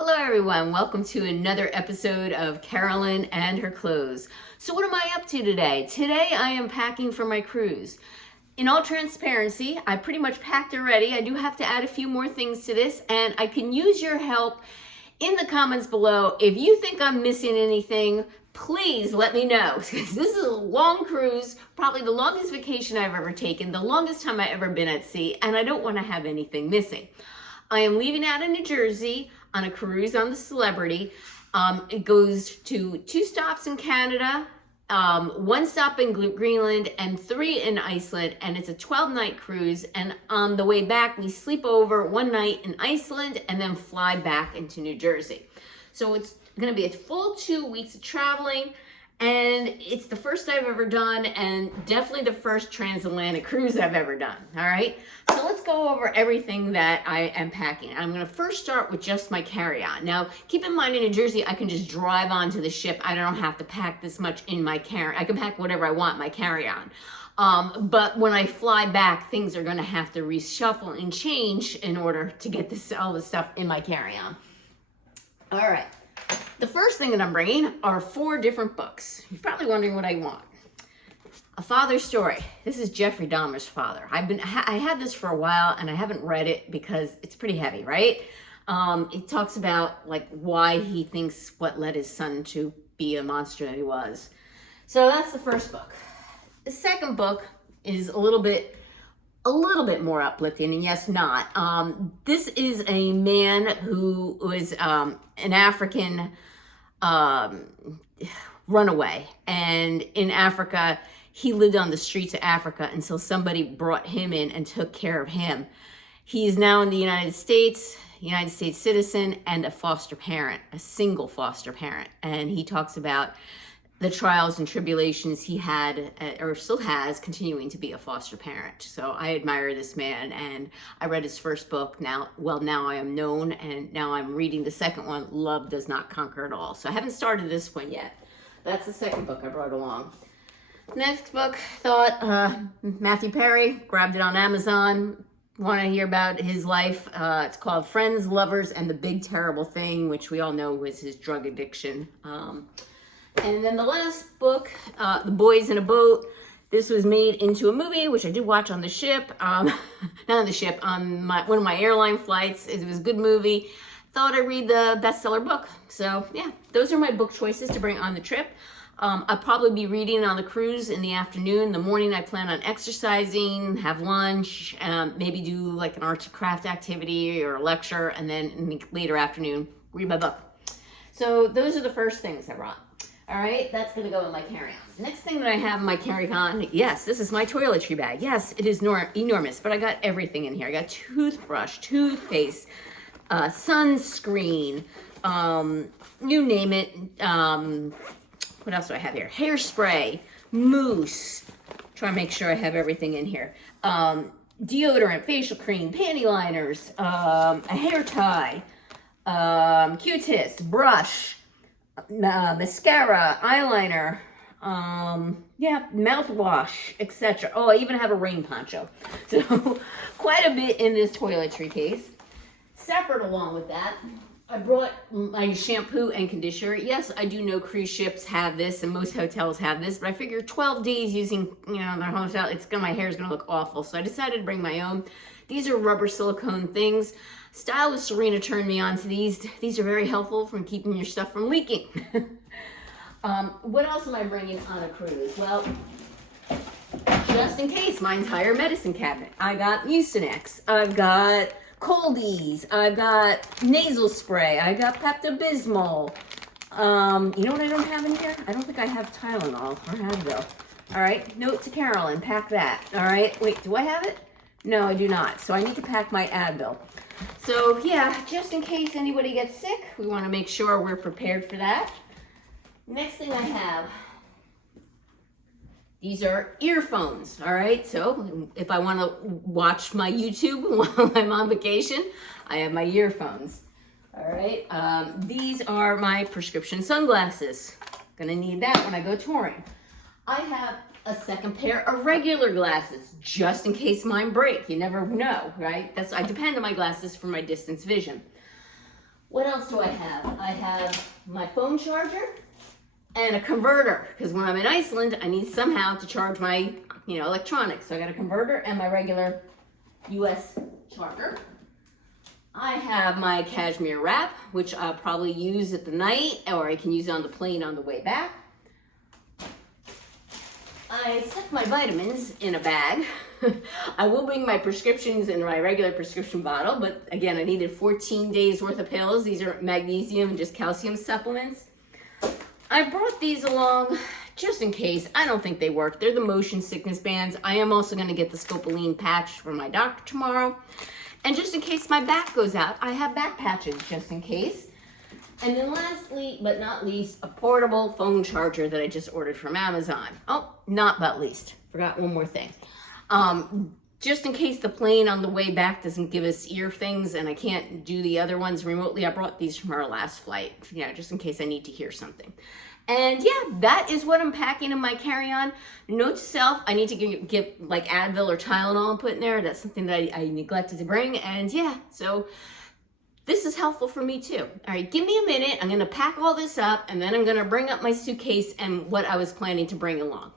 Hello everyone, welcome to another episode of Carolyn and her clothes. So what am I up to today? Today I am packing for my cruise. In all transparency, I pretty much packed already. I do have to add a few more things to this, and I can use your help in the comments below. If you think I'm missing anything, please let me know, because this is a long cruise, probably the longest vacation I've ever taken, the longest time I've ever been at sea, and I don't want to have anything missing. I am leaving out of New Jersey on a cruise on the Celebrity. It goes to 2 stops in Canada, 1 stop in Greenland, and 3 in Iceland, and it's a 12-night cruise. And on the way back, we sleep over 1 night in Iceland and then fly back into New Jersey. So it's going to be a full 2 weeks of traveling, and it's the first I've ever done, and definitely the first transatlantic cruise I've ever done. All right, so let's go over everything that I am packing. I'm going to first start with just my carry-on. Now, keep in mind, in New Jersey, I can just drive onto the ship. I don't have to pack this much in my I can pack whatever I want in my carry-on. But when I fly back, things are going to have to reshuffle and change in order to get all this stuff in my carry-on. All right. The first thing that I'm bringing are 4 different books. You're probably wondering what I want. A Father's Story. This is Jeffrey Dahmer's father. I had this for a while and I haven't read it because it's pretty heavy, right? It talks about like why he thinks what led his son to be a monster that he was. So that's the first book. The second book is a little bit more uplifting, and yes, not. This is a man who was an African runaway, and in Africa, he lived on the streets of Africa until somebody brought him in and took care of him. He's now in the United States citizen, and a foster parent, a single foster parent, and he talks about the trials and tribulations he had, or still has, continuing to be a foster parent. So I admire this man, and I read his first book. Now I am known, and now I'm reading the second one, Love Does Not Conquer It All. So I haven't started this one yet. That's the second book I brought along. Next book, Matthew Perry, grabbed it on Amazon. Want to hear about his life. It's called Friends, Lovers, and the Big Terrible Thing, which we all know was his drug addiction. And then the last book, The Boys in a Boat. This was made into a movie, which I did watch on the ship. Not on the ship, on one of my airline flights. It was a good movie. Thought I'd read the bestseller book. So yeah, those are my book choices to bring on the trip. I'll probably be reading on the cruise in the afternoon. The morning I plan on exercising, have lunch, maybe do like an arts and craft activity or a lecture, and then in the later afternoon, read my book. So those are the first things I brought. All right, that's gonna go in my carry-on. Next thing that I have in my carry-on, yes, this is my toiletry bag. Yes, it is enormous, but I got everything in here. I got toothbrush, toothpaste, sunscreen, you name it. What else do I have here? Hairspray, mousse. Try to make sure I have everything in here. Deodorant, facial cream, panty liners, a hair tie, Q-tips, brush, mascara, eyeliner, mouthwash, etc. Oh, I even have a rain poncho. So quite a bit in this toiletry case. Separate along with that, I brought my shampoo and conditioner. Yes, I do know cruise ships have this and most hotels have this, but I figured 12 days using, their hotel, my hair is gonna look awful. So I decided to bring my own. These are rubber silicone things. Stylist Serena turned me on to these. These are very helpful from keeping your stuff from leaking. What else am I bringing on a cruise? Well, just in case, my entire medicine cabinet. I got Mucinex. I've got Coldies. I've got nasal spray. I got Pepto-Bismol. You know what I don't have in here? I don't think I have Tylenol or Advil. All right, note to Carolyn, pack that. All right, wait, do I have it? No, I do not. So I need to pack my Advil. So yeah, just in case anybody gets sick, we want to make sure we're prepared for that. Next thing I have, these are earphones, all right? So if I want to watch my YouTube while I'm on vacation, I have my earphones, all right? These are my prescription sunglasses. Gonna need that when I go touring. I have a second pair of regular glasses, just in case mine break. You never know, right? I depend on my glasses for my distance vision. What else do I have? I have my phone charger and a converter, because when I'm in Iceland, I need somehow to charge my, electronics. So I got a converter and my regular US charger. I have my cashmere wrap, which I'll probably use at the night, or I can use it on the plane on the way back. I stuck my vitamins in a bag. I will bring my prescriptions in my regular prescription bottle, but again, I needed 14 days worth of pills. These are magnesium and just calcium supplements. I brought these along just in case. I don't think they work. They're the motion sickness bands. I am also going to get the scopolamine patch from my doctor tomorrow. And just in case my back goes out, I have back patches just in case. And then lastly, but not least, a portable phone charger that I just ordered from Amazon. Oh, not but least. Forgot one more thing. Just in case the plane on the way back doesn't give us ear things and I can't do the other ones remotely, I brought these from our last flight, just in case I need to hear something. And yeah, that is what I'm packing in my carry-on. Note to self, I need to get like Advil or Tylenol and put in there. That's something that I neglected to bring. And yeah, so this is helpful for me too. All right, give me a minute. I'm gonna pack all this up and then I'm gonna bring up my suitcase and what I was planning to bring along.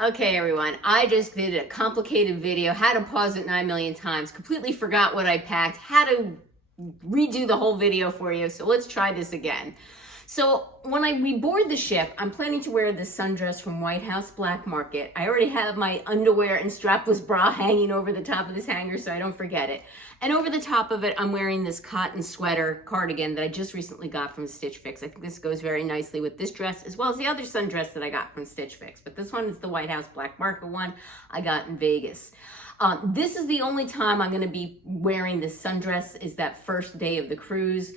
Okay, everyone, I just did a complicated video, had to pause it 9 million times, completely forgot what I packed, had to redo the whole video for you, so let's try this again. So when we board the ship, I'm planning to wear this sundress from White House Black Market. I already have my underwear and strapless bra hanging over the top of this hanger so I don't forget it. And over the top of it, I'm wearing this cotton sweater cardigan that I just recently got from Stitch Fix. I think this goes very nicely with this dress as well as the other sundress that I got from Stitch Fix. But this one is the White House Black Market one I got in Vegas. This is the only time I'm going to be wearing this sundress is that first day of the cruise.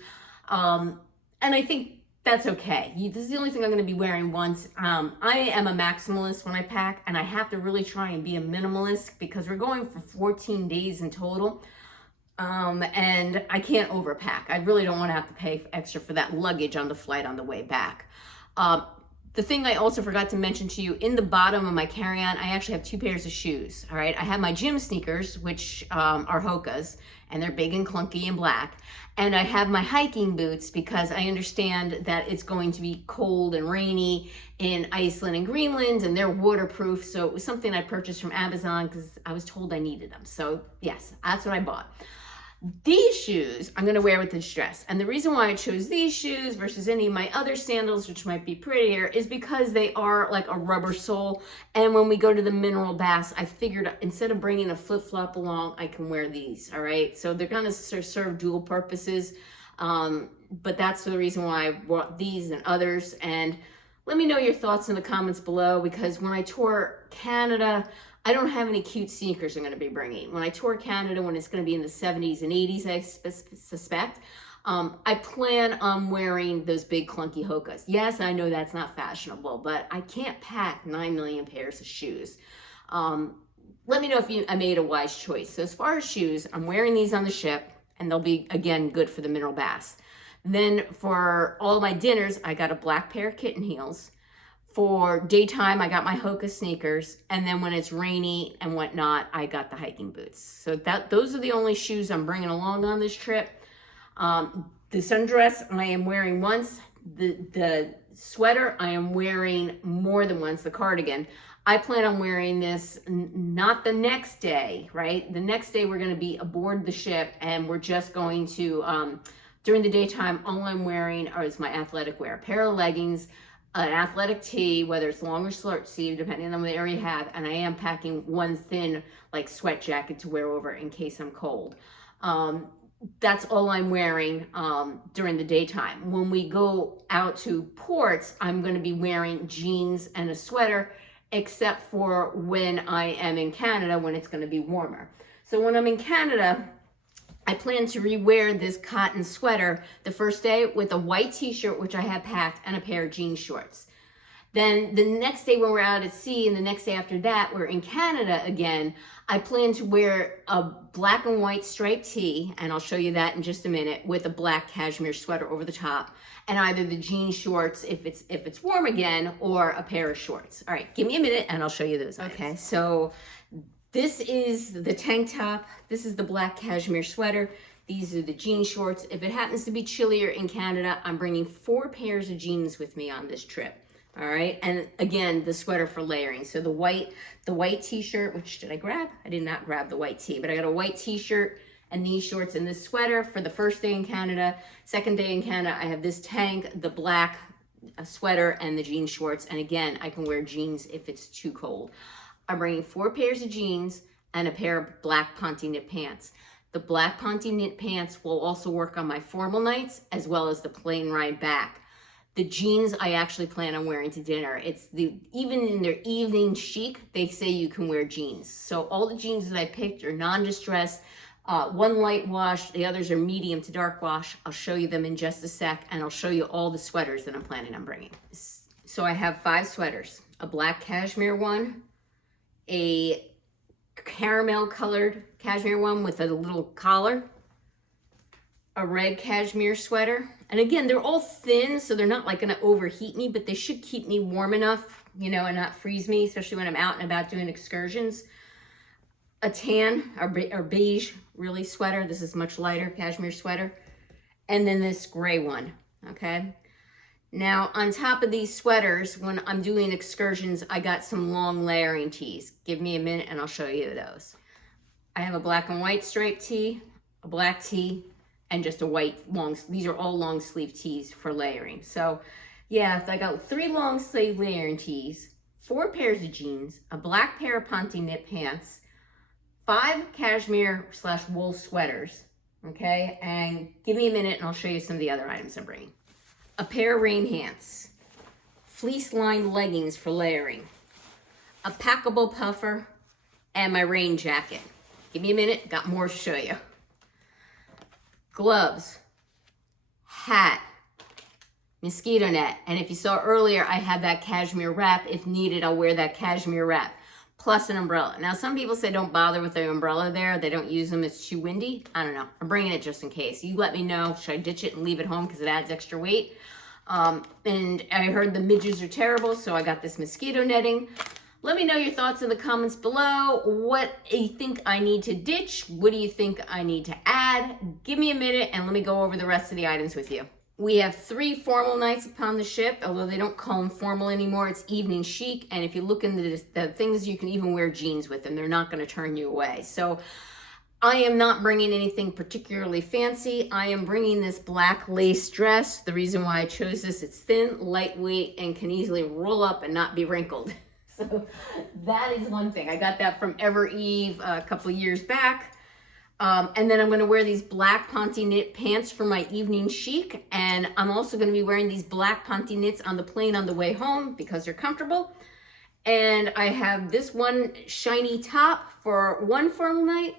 And I think that's okay. This is the only thing I'm going to be wearing once. I am a maximalist when I pack, and I have to really try and be a minimalist because we're going for 14 days in total. And I can't overpack. I really don't want to have to pay extra for that luggage on the flight on the way back. The thing I also forgot to mention to you, in the bottom of my carry-on, I actually have 2 pairs of shoes, all right? I have my gym sneakers, which are Hoka's, and they're big and clunky and black. And I have my hiking boots because I understand that it's going to be cold and rainy in Iceland and Greenland, and they're waterproof. So it was something I purchased from Amazon because I was told I needed them. So yes, that's what I bought. These shoes I'm going to wear with this dress. And the reason why I chose these shoes versus any of my other sandals, which might be prettier, is because they are like a rubber sole. And when we go to the mineral baths, I figured instead of bringing a flip-flop along, I can wear these, all right? So they're going to serve dual purposes. But that's the reason why I bought these and others. And let me know your thoughts in the comments below, because when I tour Canada, I don't have any cute sneakers I'm going to be bringing. When I tour Canada, when it's going to be in the 70s and 80s, I suspect, I plan on wearing those big clunky Hoka's. Yes, I know that's not fashionable, but I can't pack 9 million pairs of shoes. Let me know if I made a wise choice. So as far as shoes, I'm wearing these on the ship, and they'll be, again, good for the mineral baths. Then for all my dinners, I got a black pair of kitten heels. For daytime, I got my Hoka sneakers, and then when it's rainy and whatnot, I got the hiking boots. So those are the only shoes I'm bringing along on this trip. The sundress I am wearing once. The sweater I am wearing more than once, the cardigan. I plan on wearing this not the next day, right? The next day we're going to be aboard the ship, and we're just going to, during the daytime, all I'm wearing is my athletic wear. A pair of leggings, an athletic tee, whether it's long or short sleeve, depending on the area you have, and I am packing one thin, like, sweat jacket to wear over in case I'm cold. That's all I'm wearing during the daytime. When we go out to ports, I'm going to be wearing jeans and a sweater, except for when I am in Canada, when it's going to be warmer. So when I'm in Canada, I plan to rewear this cotton sweater the first day with a white t-shirt, which I have packed, and a pair of jean shorts. Then the next day when we're out at sea, and the next day after that, we're in Canada again, I plan to wear a black and white striped tee, and I'll show you that in just a minute, with a black cashmere sweater over the top, and either the jean shorts if it's warm again, or a pair of shorts. All right, give me a minute and I'll show you those. Okay, so this is the tank top. This is the black cashmere sweater. These are the jean shorts. If it happens to be chillier in Canada, I'm bringing 4 pairs of jeans with me on this trip. All right, and again, the sweater for layering. So the white t-shirt, which did I grab? I did not grab the white tee, but I got a white t-shirt and these shorts and this sweater for the first day in Canada. Second day in Canada, I have this tank, the black sweater, and the jean shorts. And again, I can wear jeans if it's too cold. I'm bringing 4 pairs of jeans and a pair of black Ponte knit pants. The black Ponte knit pants will also work on my formal nights as well as the plain ride back. The jeans I actually plan on wearing to dinner. Even in their evening chic, they say you can wear jeans. So all the jeans that I picked are non-distressed. One light wash, the others are medium to dark wash. I'll show you them in just a sec, and I'll show you all the sweaters that I'm planning on bringing. So I have 5 sweaters: a black cashmere one, a caramel colored cashmere one with a little collar, a red cashmere sweater. And again, they're all thin, so they're not like gonna overheat me, but they should keep me warm enough, you know, and not freeze me, especially when I'm out and about doing excursions. A tan or beige really sweater. This is much lighter cashmere sweater. And then this gray one, okay? Now, on top of these sweaters, when I'm doing excursions, I got some long layering tees. Give me a minute and I'll show you those. I have a black and white striped tee, a black tee, and just a white long, these are all long sleeve tees for layering. So yeah, I got 3 long sleeve layering tees, 4 pairs of jeans, a black pair of Ponte knit pants, 5 cashmere / wool sweaters, okay? And give me a minute and I'll show you some of the other items I'm bringing. A pair of rain pants, fleece lined leggings for layering, a packable puffer, and my rain jacket. Give me a minute, got more to show you. Gloves, hat, mosquito net, and if you saw earlier, I have that cashmere wrap. If needed, I'll wear that cashmere wrap, plus an umbrella. Now, some people say don't bother with the umbrella there. They don't use them, it's too windy. I don't know, I'm bringing it just in case. You let me know, should I ditch it and leave it home because it adds extra weight? And I heard the midges are terrible, so I got this mosquito netting. Let me know your thoughts in the comments below. What do you think I need to ditch? What do you think I need to add? Give me a minute and let me go over the rest of the items with you. We have 3 formal nights upon the ship, although they don't call them formal anymore. It's evening chic, and if you look into the things, you can even wear jeans with them. They're not gonna turn you away. So I am not bringing anything particularly fancy. I am bringing this black lace dress. The reason why I chose this, it's thin, lightweight, and can easily roll up and not be wrinkled. So that is one thing. I got that from Ever Eve a couple years back. And then I'm going to wear these black Ponte knit pants for my evening chic. And I'm also going to be wearing these black Ponte knits on the plane on the way home because they're comfortable. And I have this one shiny top for one formal night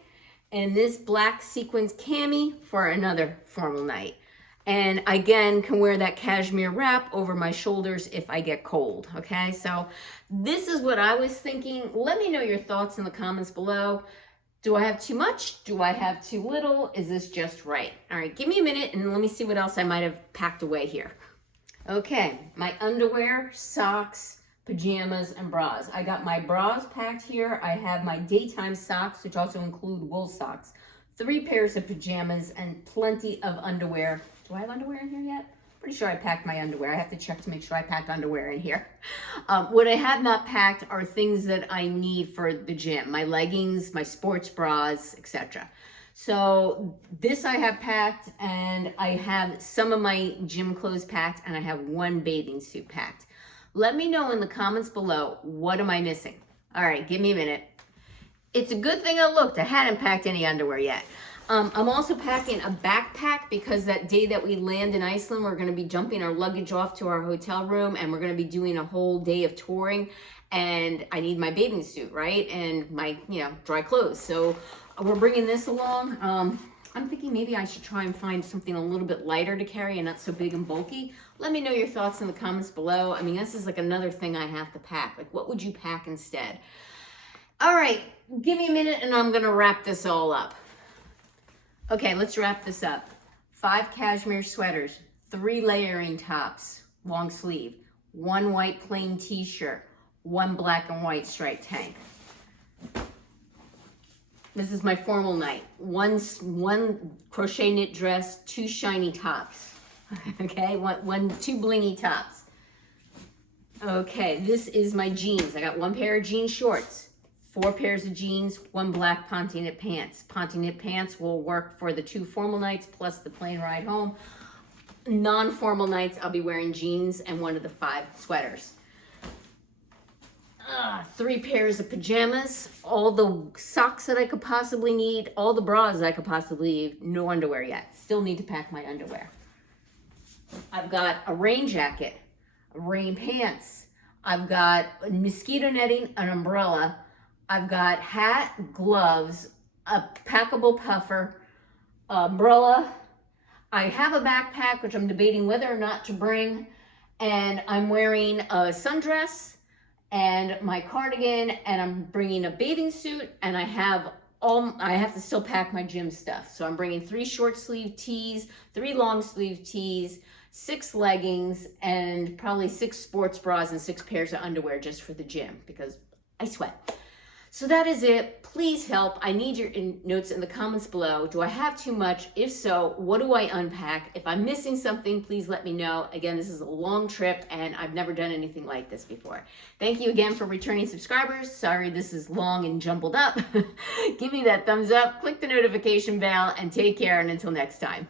and this black sequins cami for another formal night. And again, can wear that cashmere wrap over my shoulders if I get cold, okay? So this is what I was thinking. Let me know your thoughts in the comments below. Do I have too much? Do I have too little? Is this just right? All right, give me a minute and let me see what else I might have packed away here. Okay, my underwear, socks, pajamas, and bras. I got my bras packed here. I have my daytime socks, which also include wool socks, 3 pairs of pajamas, and plenty of underwear. Do I have underwear in here yet? Pretty sure I packed my underwear. I have to check to make sure I packed underwear in here. What I have not packed are things that I need for the gym. My leggings, my sports bras, etc. So this I have packed, and I have some of my gym clothes packed, and I have 1 bathing suit packed. Let me know in the comments below, what am I missing? All right, give me a minute. It's a good thing I looked. I hadn't packed any underwear yet. I'm also packing a backpack because that day that we land in Iceland, we're going to be jumping our luggage off to our hotel room, and we're going to be doing a whole day of touring, and I need my bathing suit, right? And my, dry clothes. So we're bringing this along. I'm thinking maybe I should try and find something a little bit lighter to carry and not so big and bulky. Let me know your thoughts in the comments below. I mean, this is like another thing I have to pack. Like, what would you pack instead? All right, give me a minute and I'm going to wrap this all up. Okay, let's wrap this up. 5 cashmere sweaters, 3 layering tops, long sleeve, 1 white plain t-shirt, 1 black and white striped tank. This is my formal night. One crochet knit dress, 2 shiny tops. Okay, two blingy tops. Okay, this is my jeans. I got 1 pair of jean shorts, 4 pairs of jeans, 1 black ponte knit pants. Ponte knit pants will work for the 2 formal nights plus the plane ride home. Non-formal nights, I'll be wearing jeans and one of the 5 sweaters. 3 pairs of pajamas, all the socks that I could possibly need, all the bras I could possibly need, no underwear yet. Still need to pack my underwear. I've got a rain jacket, rain pants. I've got mosquito netting, an umbrella. I've got hat, gloves, a packable puffer, umbrella. I have a backpack, which I'm debating whether or not to bring. And I'm wearing a sundress and my cardigan, and I'm bringing a bathing suit, and I have to still pack my gym stuff. So I'm bringing 3 short sleeve tees, 3 long sleeve tees, 6 leggings, and probably 6 sports bras and 6 pairs of underwear just for the gym because I sweat. So that is it. Please help. I need your notes in the comments below. Do I have too much? If so, what do I unpack? If I'm missing something, please let me know. Again, this is a long trip and I've never done anything like this before. Thank you again for returning subscribers. Sorry this is long and jumbled up. Give me that thumbs up, click the notification bell, and take care, and until next time.